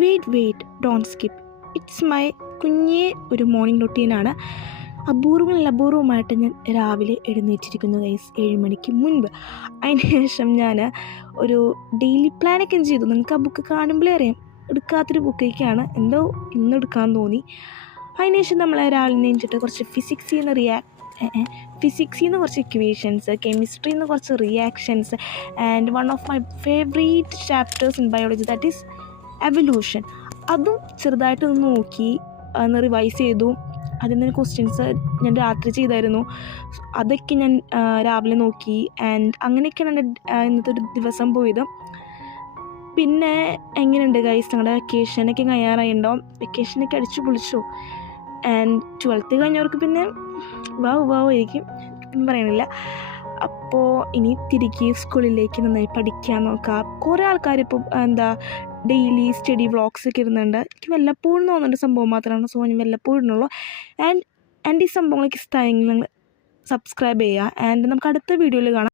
Wait don't skip. It's my കുഞ്ഞേ ഒരു morning റൊട്ടീനാണ്. അപൂർവമായിട്ട് ഞാൻ രാവിലെ എഴുന്നേറ്റിരിക്കുന്നു ഗൈസ്, 7 മണിക്ക് മുൻപ്. അതിന് ശേഷം ഞാൻ ഒരു ഡെയിലി പ്ലാനൊക്കെ ചെയ്തു. നിങ്ങൾക്ക് ആ ബുക്ക് കാണുമ്പോഴേ അറിയാം, എടുക്കാത്തൊരു ബുക്കൊക്കെയാണ്, എന്തോ ഇന്ന് എടുക്കാൻ തോന്നി. അതിനുശേഷം നമ്മൾ രാവിലെ എഴുന്നേറ്റിട്ട് കുറച്ച് ഫിസിക്സിൽ നിന്ന് കുറച്ച് ഇക്വേഷൻസ്, കെമിസ്ട്രിയിൽ നിന്ന് കുറച്ച് reactions, and one of my favourite chapters in biology, that is evolution. അതും ചെറുതായിട്ടൊന്ന് നോക്കി, ഒന്ന് റിവൈസ് ചെയ്തു. അതിൽ നിന്ന് ക്വസ്റ്റ്യൻസ് ഞാൻ രാത്രി ചെയ്തായിരുന്നു, അതൊക്കെ ഞാൻ രാവിലെ നോക്കി. ആൻഡ് അങ്ങനെയൊക്കെയാണ് എൻ്റെ ഇന്നത്തെ ഒരു ദിവസം പോയത്. പിന്നെ എങ്ങനെയുണ്ട് ഗൈസ്, ഞങ്ങളുടെ വെക്കേഷനൊക്കെ കഴിയാറായിട്ടുണ്ടാവും. വെക്കേഷനൊക്കെ അടിച്ചു പൊളിച്ചു. ആൻഡ് 12th കഴിഞ്ഞവർക്ക് പിന്നെ വാവ് ആയിരിക്കും, പറയണില്ല. അപ്പോൾ ഇനി തിരികെ സ്കൂളിലേക്ക് നന്നായി പഠിക്കാൻ നോക്കാം. കുറേ ആൾക്കാർ ഇപ്പോൾ ഡെയിലി സ്റ്റഡി വ്ളോഗ്സ് ഒക്കെ ഇരുന്നുണ്ട്. എനിക്ക് വല്ലപ്പോഴും തോന്നുന്നുണ്ട് സംഭവം മാത്രമാണ്, സോ ഞാൻ വല്ലപ്പോഴും ഇടുന്നുള്ളൂ. ആൻഡ് ഈ സംഭവങ്ങളൊക്കെ ഇഷ്ടമായെങ്കിൽ നിങ്ങൾ സബ്സ്ക്രൈബ് ചെയ്യുക. ആൻഡ് നമുക്ക് അടുത്ത വീഡിയോയിൽ കാണാം.